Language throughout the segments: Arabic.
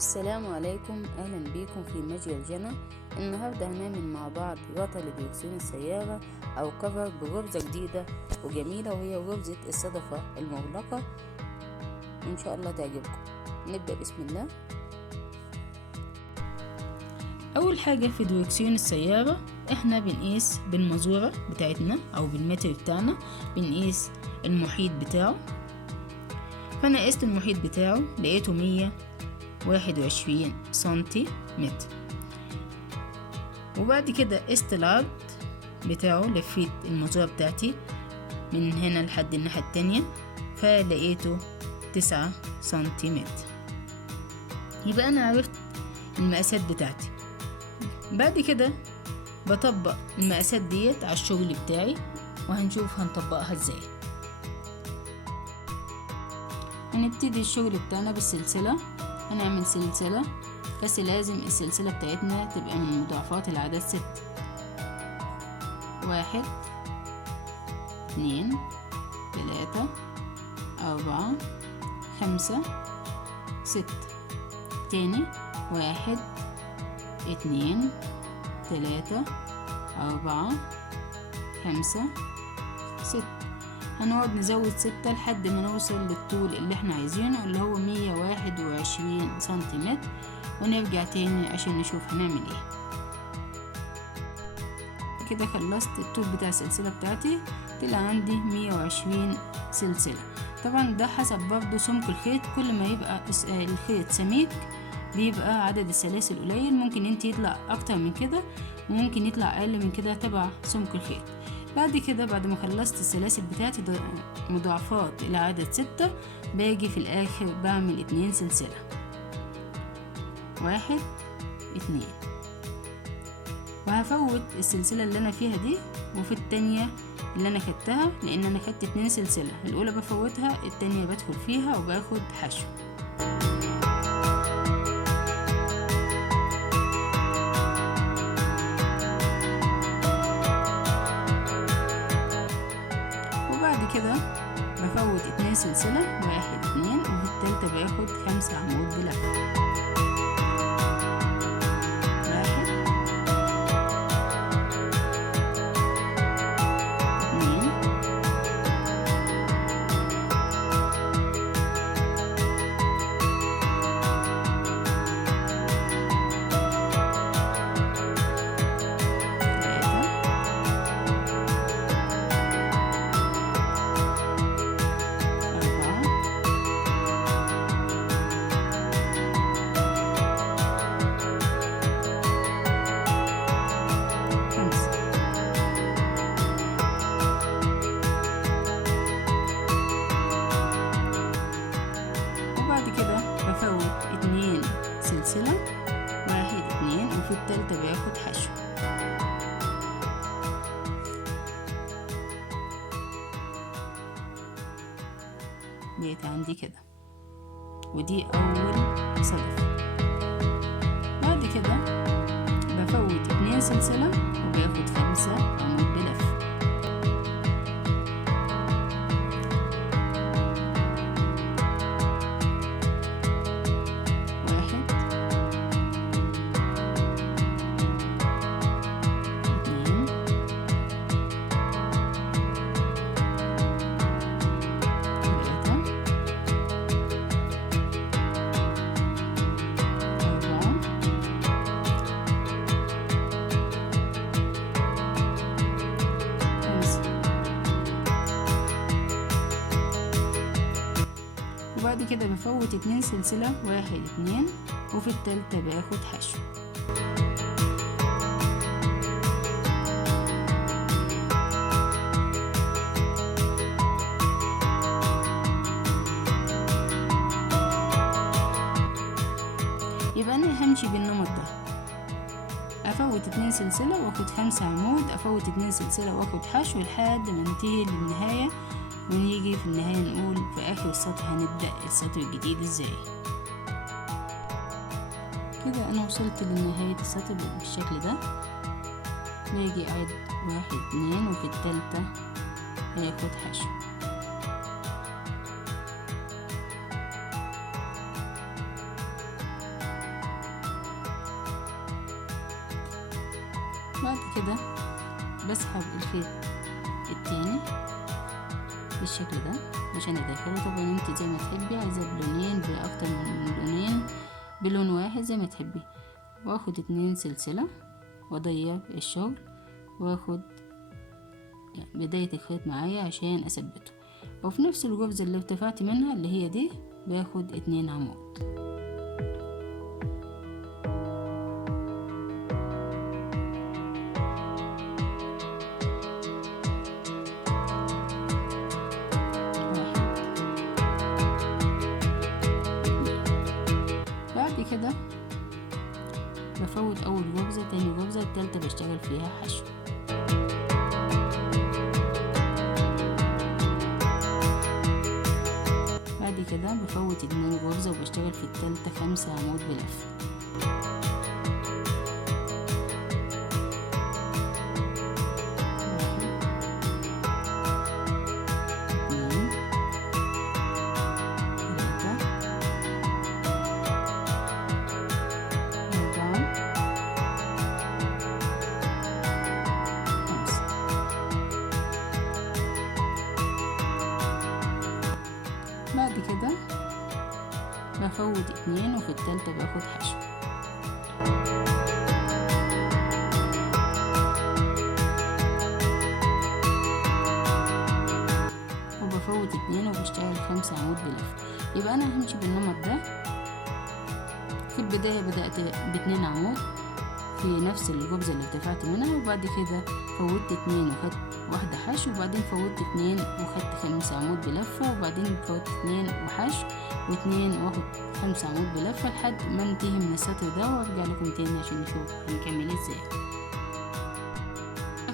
السلام عليكم، اهلا بيكم في مجال جنى. النهارده هنعمل مع بعض غطاء لدريكسيون السيارة او كفر بغرزة جديدة وجميلة، وهي غرزة الصدفة المغلقة. ان شاء الله تعجبكم. نبدأ بسم الله. اول حاجة في دريكسيون السيارة احنا بنقيس بالمزورة بتاعتنا او بالمتر بتاعنا، بنقيس المحيط بتاعه. فانا قست المحيط بتاعه لقيته 121 سنتيمتر. وبعد كده قست العرض بتاعه، لفيت المزورة بتاعتي من هنا لحد الناحية التانية فلقيته 9 سنتيمتر. يبقى انا عرفت المقاسات بتاعتي. بعد كده بطبق المقاسات ديت على الشغل بتاعي، وهنشوف هنطبقها ازاي. هنبتدي الشغل بتاعنا بالسلسلة. هنعمل سلسلة، بس لازم السلسلة بتاعتنا تبقى من مضاعفات العدد 6. 1 2 3 4 5 6. تاني 1 2 3 4 5 6. هنقعد نزود 6 لحد ما نوصل للطول اللي احنا عايزينه، اللي هو 121 سنتيمتر. ونرجع تاني عشان نشوف هنعمل ايه. كده خلصت الطول بتاع السلسلة بتاعتي، طلع عندي 120 سلسلة. طبعا ده حسب برضو سمك الخيط. كل ما يبقى الخيط سميك بيبقى عدد السلاسل قليل. ممكن انت يطلع اكتر من كده وممكن يطلع اقل من كده تبع سمك الخيط. بعد كده بعد ما خلصت السلاسل بتاعتي مضاعفات الى عدد 6، باجي في الاخر بعمل 2 سلسلة. 1 2. وهفوت السلسلة اللي انا فيها دي وفي التانية اللي انا خدتها، لان انا خدت 2 سلسلة. الاولى بفوتها، التانية بدخل فيها وباخد حشو. كده بفوت 2 سلسلة، 1 2، وفي التالتة باخد 5 عمود بلف. 1 2 سلسلة، 1 2، وفي التالتة باخد حشو. بقيت عندي كده، ودي أول صدفة. بعد كده بفوت 2 سلسلة وباخد 5 عمود بلف. وبعد كده بفوت 2 سلسلة، 1 2، وفي التالتة باخد حشو. يبقى انا همشي بالنمط ده. افوت 2 سلسلة واخد 5 عمود، افوت 2 سلسلة واخد حشو لحد ما انتهي للنهاية. ونيجي في النهاية نقول في آخر السطر هنبدأ السطر الجديد ازاي. كده أنا وصلت لنهاية السطر بالشكل ده. باجي أعد 1 2، وفي التالتة هاخد حشو. بعد كده بسحب الخيط التاني بالشكل ده عشان ادخله. طبعا انت زي ما تحبي، عايزة بلونين باكتر من لونين، بلون واحد زي ما تحبي. واخد 2 سلسلة واضيق الشغل، واخد بداية الخيط معايا عشان اثبته، وفي نفس الغرزة اللي ارتفعت منها اللي هي دي باخد 2 عمود. بعد كده بفوت اول غرزة، تاني غرزة، التالتة بشتغل فيها حشو. بعد كده بفوت 2 غرزة وبشتغل في التالتة 5 عمود بلف. بعد كده بفوت 2 وفي التالتة باخد حشو. وبفوت 2 وبشتغل 5 عمود بلف. يبقى انا همشي بالنمط ده. في البداية بدأت ب2 عمود في نفس الغرزة اللي ارتفعت منها، وبعد كده فوتت 2 وخدت واحدة حشو، وبعدين فوتت 2 وخدت 5 عمود بلفة، وبعدين فوتت 2 وحشو و2 واخد 5 عمود بلفة لحد ما انتهي من السطر ده، وارجع لكم تاني عشان نشوف هنكمل ازاي.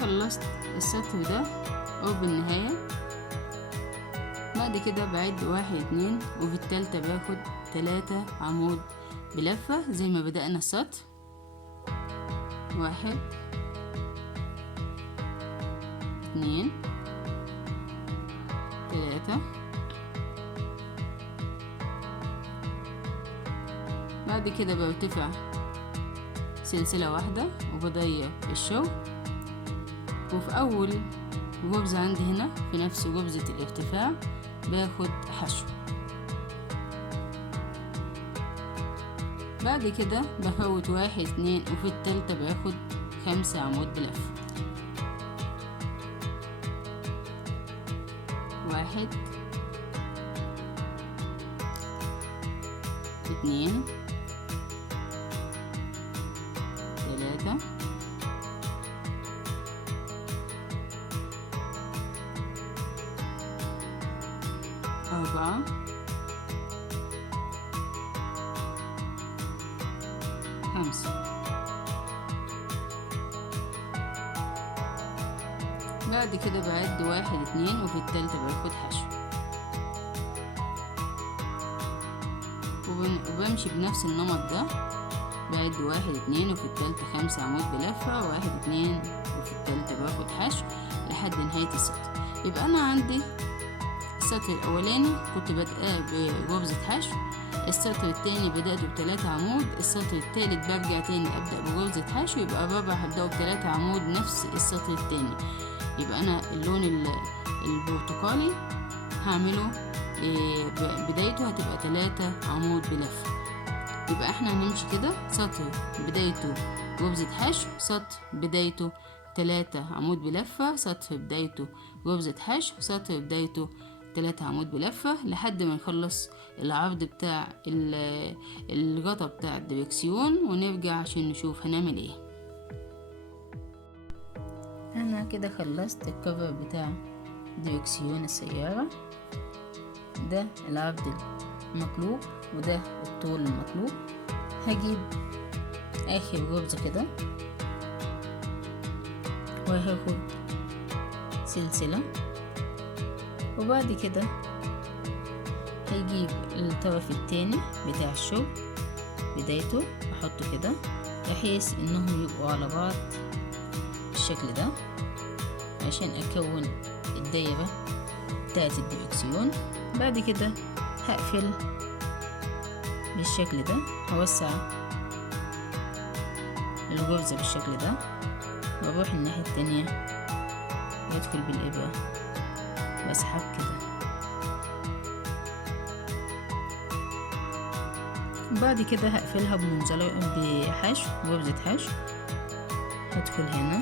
خلصت السطر ده او بالنهاية. بعد كده بعد 1 2 وفي التالتة باخد 3 عمود بلفة زي ما بدأنا السطر. 1 2 3. بعد كده برتفع سلسلة واحدة وبضيق الشغل، وفي أول غرزة عندي هنا في نفس غرزة الارتفاع باخد حشو. بعد كده بفوت 1 2 وفي التالتة باخد 5 عمود بلف. 1 2 3 4 5. بعد كده بعد 1 2 وفي التالتة باخد حشو، وبمشي بنفس النمط ده. بعد 1 2 وفي التالتة 5 عمود بلفة، 1 2 وفي التالتة باخد حشو لحد نهاية السطر. يبقى أنا عندي السطر الأولاني كنت بادئه بغرزة حشو، السطر التاني بدأته ب3 عمود، السطر التالت برجع تاني أبدأ بغرزة حشو، يبقى الرابع هبدأه ب3 عمود نفس السطر التاني. يبقى أنا اللون البرتقالي هعمله بدايته هتبقى 3 عمود بلفة. يبقى احنا هنمشي كده سطر بدايته غرزة حشو، سطر بدايته 3 عمود بلفة، سطر بدايته غرزة حشو، سطر بدايته 3 عمود بلفة لحد ما نخلص العرض بتاع الغطاء بتاع الدريكسيون، ونرجع عشان نشوف هنعمل ايه. انا كده خلصت الكفر بتاع دريكسيون السيارة. ده العرض المطلوب وده الطول المطلوب. هجيب اخر غرزة كده وهاخد سلسلة، وبعد كده هيجيب الطرف التاني بتاع الشغل بدايته احطه كده بحيث انهم يبقوا على بعض بالشكل ده عشان اكون الدايرة بتاعت الدريكسيون. بعد كده هقفل بالشكل ده، هوسع الغرزة بالشكل ده واروح الناحية التانية وادخل بالابرة واسحب كده. بعد كده هقفلها بمنزلق بحشو، غرزة حشو. هدخل هنا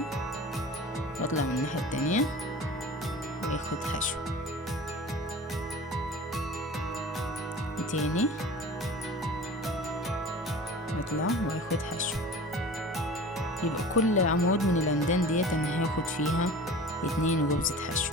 واطلع من الناحية التانية واخد حشو تاني، اطلع واخد حشو. يبقى كل عمود من العمدان ديت انا هاخد فيها 2 غرزة حشو.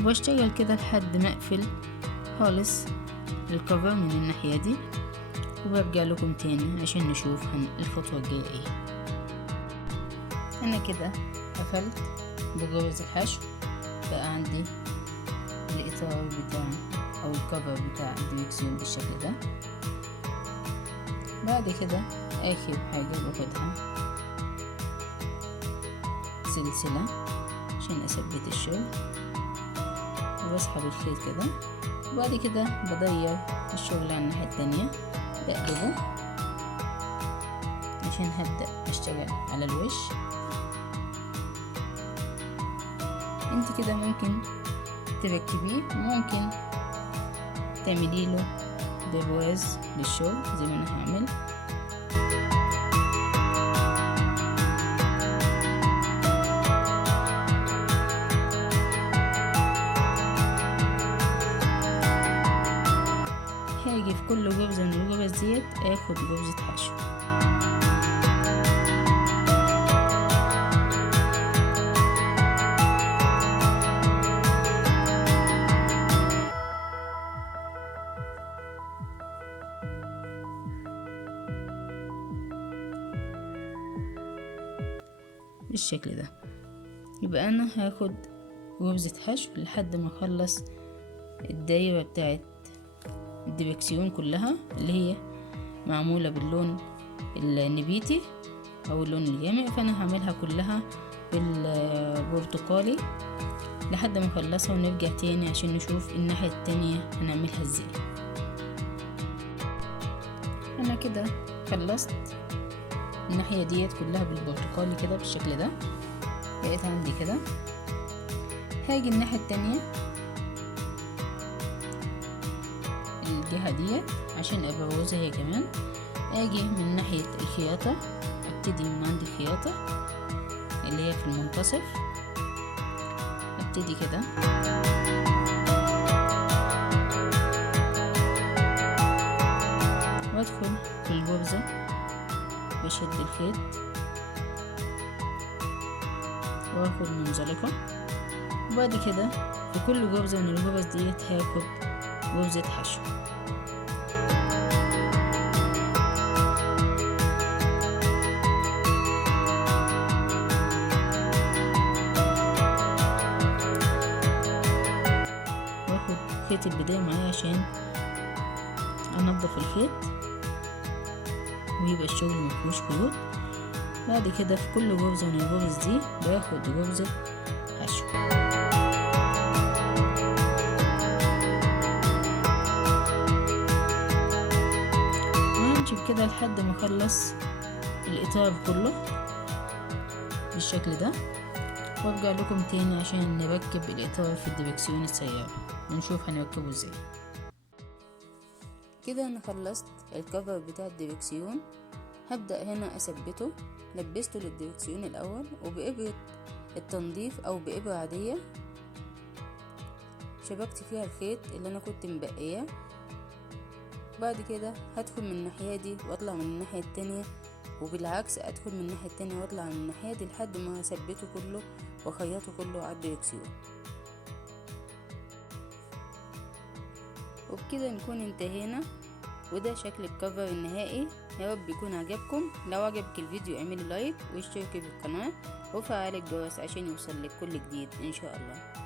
وبشتغل كده لحد ما اقفل خالص الكفر من الناحية دي، وبرجع لكم تاني عشان نشوف الخطوة الجاية ايه. انا كده قفلت بغرز الحشو، بقى عندي الاطار بتاع او الكفر بتاع الدريكسيون بالشكل ده. بعد كده اخر حاجة باخدها سلسلة عشان اثبت الشغل، وبسحب الخيط كده. وبعد كده بدير الشغل على الناحية التانية، بقلبه عشان هبدأ اشتغل على الوش. انت كده ممكن تركبيه، ممكن تعملي له برواز للشغل زي ما انا هعمل. هاجي في كل غرزة من الغرز ديت اخد غرزة حشو. بالشكل ده. يبقى انا هاخد غرزة حشو لحد ما اخلص الدايرة بتاعت الدريكسيون كلها، اللي هي معمولة باللون النبيتي او اللون الغامق. فانا هعملها كلها بالبرتقالي لحد ما اخلصها، ونرجع تاني عشان نشوف الناحية التانية هنعملها ازاي. انا كده خلصت الناحية ديت كلها بالبرتقالي كده بالشكل ده، بقيت عندي كده. هاجي الناحية التانية الجهة ديت عشان ابروزها هي كمان. اجي من ناحية الخياطة، ابتدي من عند الخياطة اللي هي في المنتصف، ابتدي كده وادخل في الغرزة، بشد الخيط واخد منزلقة. وبعد كده في كل غرزة من الغرز ديت هاخد غرزة حشو. واخد خيط البداية معايا عشان انضف الخيط ويبقى الشغل مفيهوش خيوط. بعد كده في كل غرزة من الغرز دي باخد غرزة حشو. وهمشي كده لحد ما اخلص الاطار كله بالشكل ده، وارجع لكم تاني عشان نركب الاطار في الدريكسيون السيارة ونشوف هنركبه ازاي. كده انا خلصت الكفر بتاع الدريكسيون. هبدأ هنا اثبته. لبسته للدريكسيون الاول، وبإبرة التنظيف او بإبرة عادية شبكت فيها الخيط اللي انا كنت مبقياه. بعد كده هدخل من الناحية دي واطلع من الناحية التانية، وبالعكس ادخل من الناحية التانية واطلع من الناحية دي لحد ما اثبته كله واخيطه كله على الدريكسيون. وبكده نكون انتهينا وده شكل الكفر النهائي. يا رب يكون عجبكم. لو عجبك الفيديو اعملي لايك واشتركي في القناة وفعلي الجرس عشان يوصلك كل جديد ان شاء الله.